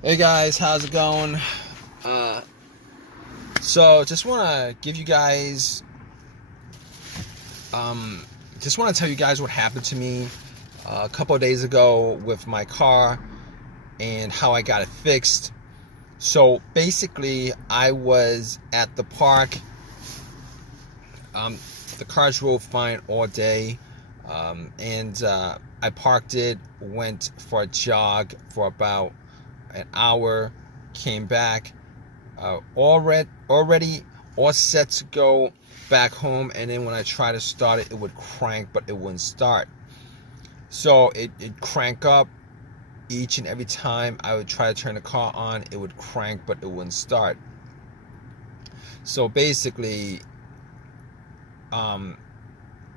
Hey guys, how's it going? Uh, so just want to give you guys, um, just want to tell you guys what happened to me a couple of days ago with my car and how I got it fixed. So basically, I was at the park. Um, the car drove fine all day, and I parked it, went for a jog for about an hour, came back. Already all set to go back home, and then when I try to start it, it would crank, but it wouldn't start. So it crank up each and every time I would try to turn the car on. It would crank, but it wouldn't start. So basically, um,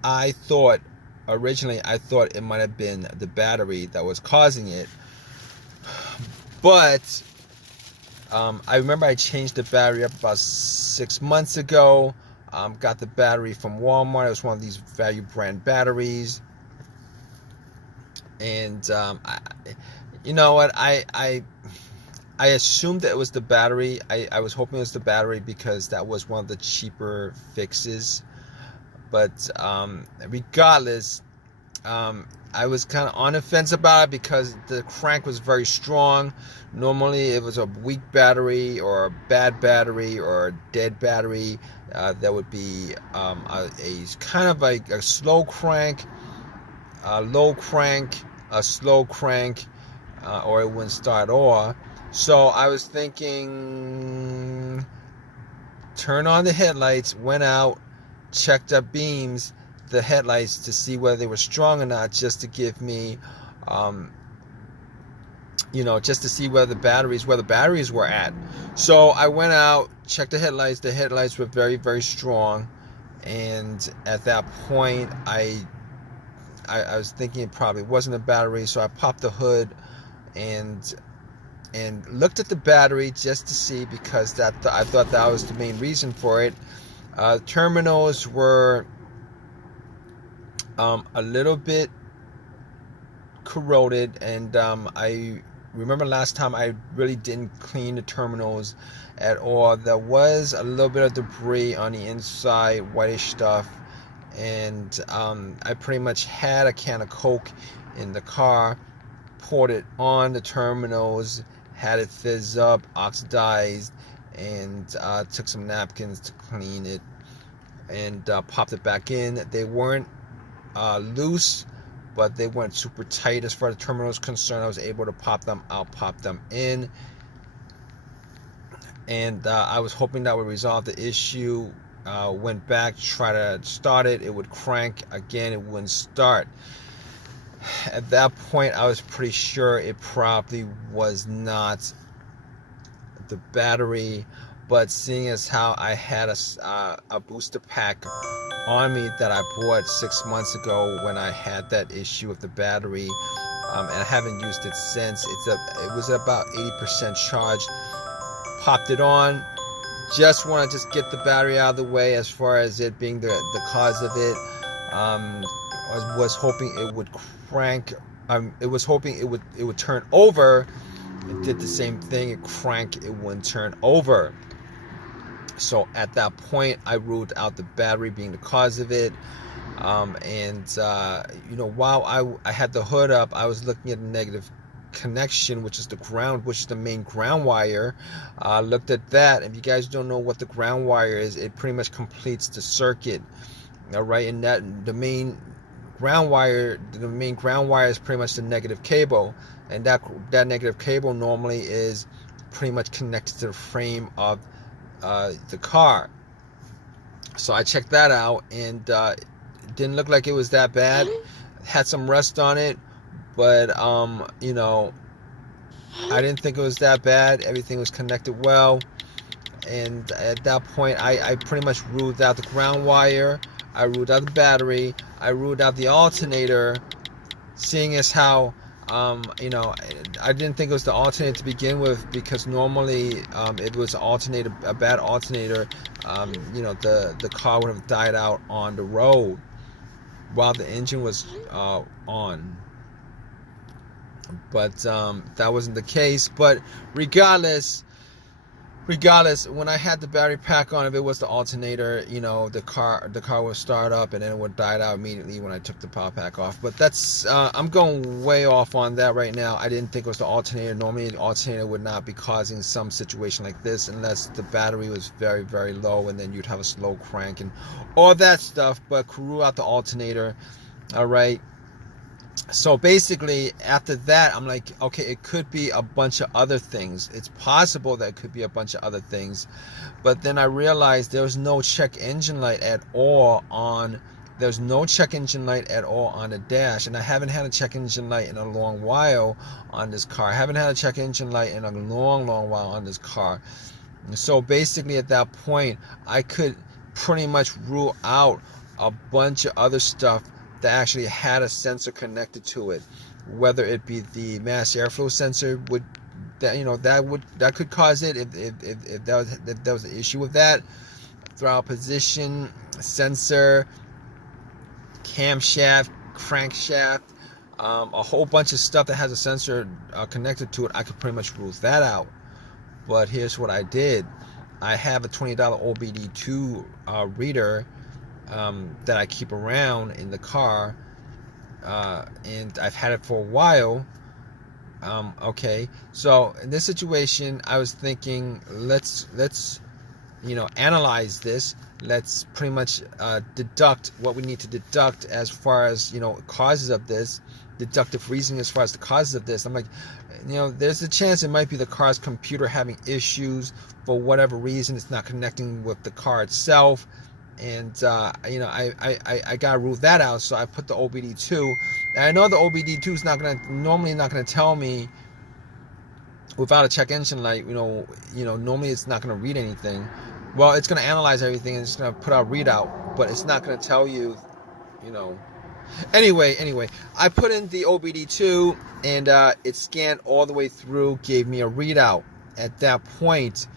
I thought I thought it might have been the battery that was causing it, but I remember I changed the battery up about 6 months ago. Got the battery from Walmart. It was one of these value brand batteries. And you know what? I assumed that it was the battery. I was hoping it was the battery because that was one of the cheaper fixes. But regardless, I was kind of on the fence about it because the crank was very strong. Normally, it was a weak battery or a bad battery or a dead battery. That would be a kind of like a slow crank, a low crank, a slow crank, or it wouldn't start off. So I was thinking, turn on the headlights, went out, checked up beams, the headlights to see whether they were strong or not, just to give me, just to see where the batteries were at. So I went out, checked the headlights. The headlights were very, very strong, and at that point, I was thinking it probably wasn't a battery. So I popped the hood and looked at the battery just to see, because I thought that was the main reason for it. Terminals were a little bit corroded, and I remember last time I really didn't clean the terminals at all. There was a little bit of debris on the inside, whitish stuff, and I pretty much had a can of Coke in the car, poured it on the terminals, had it fizz up, oxidized, and took some napkins to clean it, and popped it back in. They weren't loose, but they weren't super tight as far as the terminal is concerned. I was able to pop them out, pop them in, and I was hoping that would resolve the issue. Went back, tried to start it, it would crank again, it wouldn't start. At that point, I was pretty sure it probably was not the battery, but seeing as how I had a booster pack on me that I bought 6 months ago when I had that issue with the battery, and I haven't used it since. It was about 80% charged. Popped it on. Just want to just get the battery out of the way as far as it being the cause of it. I was hoping it would crank. It was hoping it would turn over. It did the same thing. It cranked. It wouldn't turn over. So at that point, I ruled out the battery being the cause of it. While I had the hood up, I was looking at the negative connection, which is the ground, which is the main ground wire. Looked at that. If you guys don't know what the ground wire is, it pretty much completes the circuit. All right, and that the main ground wire is pretty much the negative cable, and that negative cable normally is pretty much connected to the frame of the car. So I checked that out, and it didn't look like it was that bad. Had some rust on it, but I didn't think it was that bad. Everything was connected well, and at that point, I pretty much ruled out the ground wire. I ruled out the battery. I ruled out the alternator, seeing as how I didn't think it was the alternator to begin with, because normally it was a bad alternator. The car would have died out on the road while the engine was on. but that wasn't the case. But regardless, when I had the battery pack on, if it was the alternator, the car would start up and then it would die out immediately when I took the power pack off. But that's I'm going way off on that right now. I didn't think it was the alternator. Normally the alternator would not be causing some situation like this unless the battery was very, very low, and then you'd have a slow crank and all that stuff. But rule out the alternator. All right. So basically, after that, I'm like, okay, it could be a bunch of other things. It's possible that it could be a bunch of other things. But then I realized there was no check engine light at all on, there's no check engine light at all on the dash. And I haven't had a check engine light in a long while on this car. I haven't had a check engine light in a long, long while on this car. So basically, at that point, I could pretty much rule out a bunch of other stuff that actually had a sensor connected to it, whether it be the mass airflow sensor that could cause it if that was the issue with that, throttle position sensor, camshaft, crankshaft, a whole bunch of stuff that has a sensor connected to it. I could pretty much rule that out. But here's what I did. I have a $20 OBD2 reader that I keep around in the car, and I've had it for a while. Okay, so in this situation, I was thinking, let's analyze this. Let's pretty much deduct what we need to deduct as far as causes of this, deductive reasoning as far as the causes of this. I'm like, there's a chance it might be the car's computer having issues for whatever reason. It's not connecting with the car itself. And I gotta rule that out. So I put the OBD2. And I know the OBD2 is normally not gonna tell me without a check engine light. Normally it's not gonna read anything. Well, it's gonna analyze everything and it's gonna put out readout, but it's not gonna tell you. Anyway, I put in the OBD2 and it scanned all the way through, gave me a readout. At that point,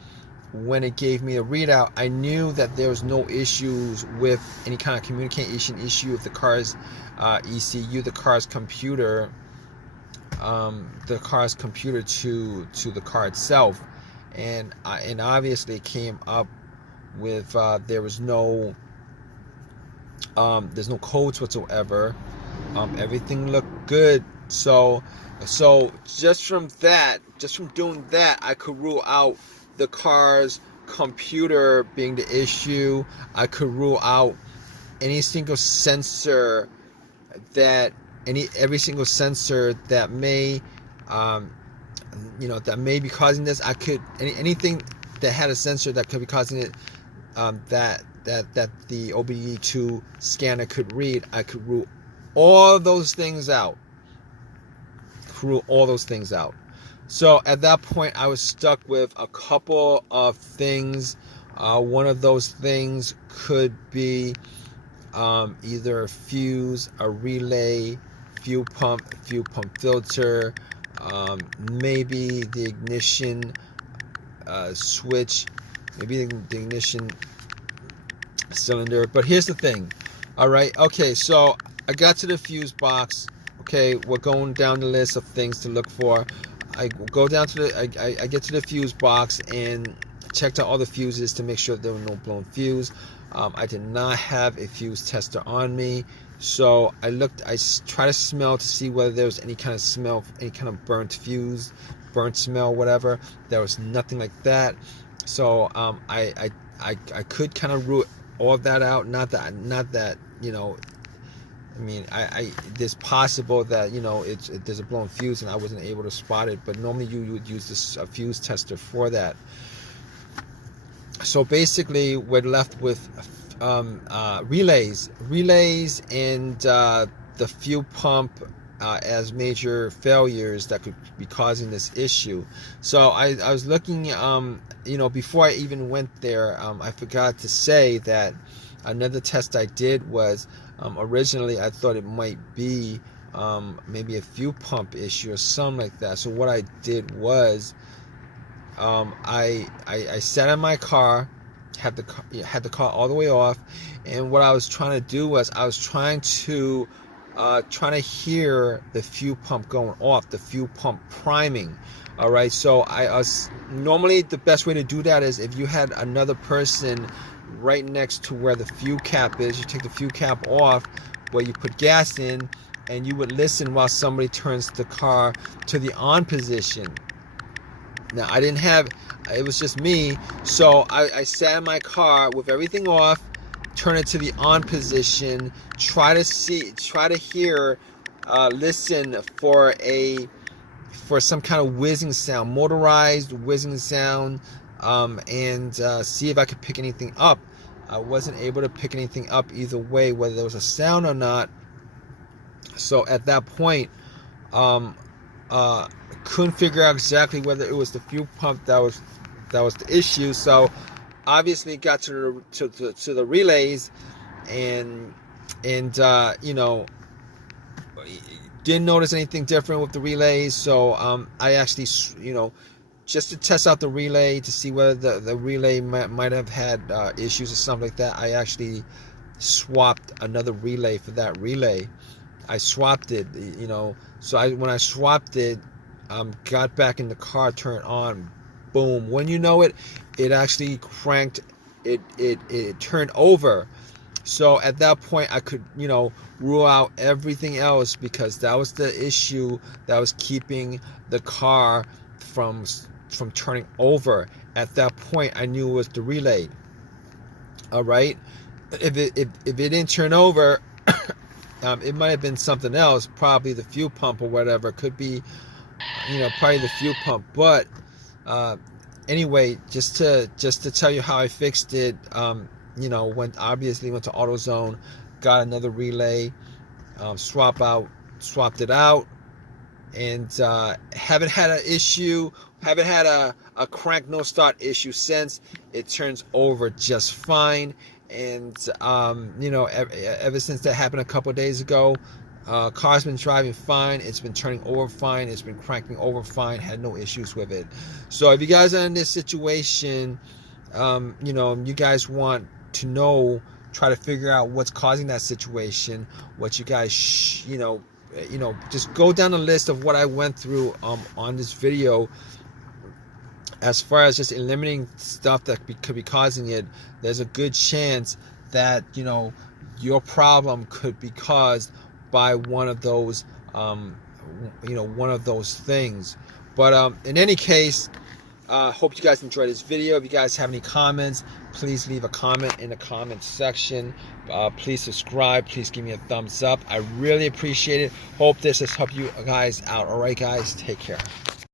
when it gave me a readout, I knew that there was no issues with any kind of communication issue with the car's ECU, the car's computer to the car itself, and obviously it came up with there's no codes whatsoever. Everything looked good. So just from doing that, I could rule out the car's computer being the issue. I could rule out every single sensor that may that may be causing this. I could anything that had a sensor that could be causing it, that the OBD2 scanner could read. I could rule all those things out. So at that point, I was stuck with a couple of things. One of those things could be either a fuse, a relay, fuel pump filter, maybe the ignition switch, maybe the ignition cylinder. But here's the thing. All right. Okay. So I got to the fuse box. Okay. We're going down the list of things to look for. I go down to I get to the fuse box and checked out all the fuses to make sure there were no blown fuse. I did not have a fuse tester on me, so I tried to smell to see whether there was any kind of smell, any kind of burnt fuse, burnt smell, whatever. There was nothing like that. So I could kind of rule all that out. Not that I mean, there's possible that there's a blown fuse and I wasn't able to spot it, but normally you would use a fuse tester for that. So basically, we're left with relays, and the fuel pump as major failures that could be causing this issue. So I was looking, before I even went there, I forgot to say that another test I did was. Originally, I thought it might be maybe a fuel pump issue or something like that. So what I did was I sat in my car, had the car all the way off, and what I was trying to do was I was trying to trying to hear the fuel pump going off, the fuel pump priming. All right, so normally the best way to do that is if you had another person right next to where the fuel cap is. You take the fuel cap off where you put gas in, and you would listen while somebody turns the car to the on position. Now, I didn't have, it was just me, so I sat in my car with everything off, turn it to the on position, try to hear, listen for some kind of whizzing sound, motorized whizzing sound, and see if I could pick anything up. I wasn't able to pick anything up either way, whether there was a sound or not. So at that point, couldn't figure out exactly whether it was the fuel pump that was the issue. So obviously got to the relays, and you know, didn't notice anything different with the relays. So I actually, you know, just to test out the relay to see whether the relay might have had issues or something like that, I actually swapped another relay for that relay. I swapped it, you know. So when I swapped it, got back in the car, turned on, boom. When you know it, it actually cranked. It turned over. So at that point, I could, you know, rule out everything else, because that was the issue that was keeping the car from turning over. At that point, I knew it was the relay. All right, if it didn't turn over, it might have been something else, probably the fuel pump or whatever. Could be, you know, probably the fuel pump. But anyway, just to tell you how I fixed it, you know, went to AutoZone, got another relay, swapped it out, and haven't had an issue, haven't had a crank no start issue since. It turns over just fine. And you know, ever since that happened a couple of days ago, car's been driving fine. It's been turning over fine. It's been cranking over fine. Had no issues with it. So if you guys are in this situation, you know, you guys want to know, try to figure out what's causing that situation, what you guys, you know, just go down the list of what I went through on this video. As far as just eliminating stuff that could be causing it, there's a good chance that, you know, your problem could be caused by one of those, you know, one of those things. But in any case, hope you guys enjoyed this video. If you guys have any comments, please leave a comment in the comment section. Please subscribe. Please give me a thumbs up. I really appreciate it. Hope this has helped you guys out. All right, guys, take care.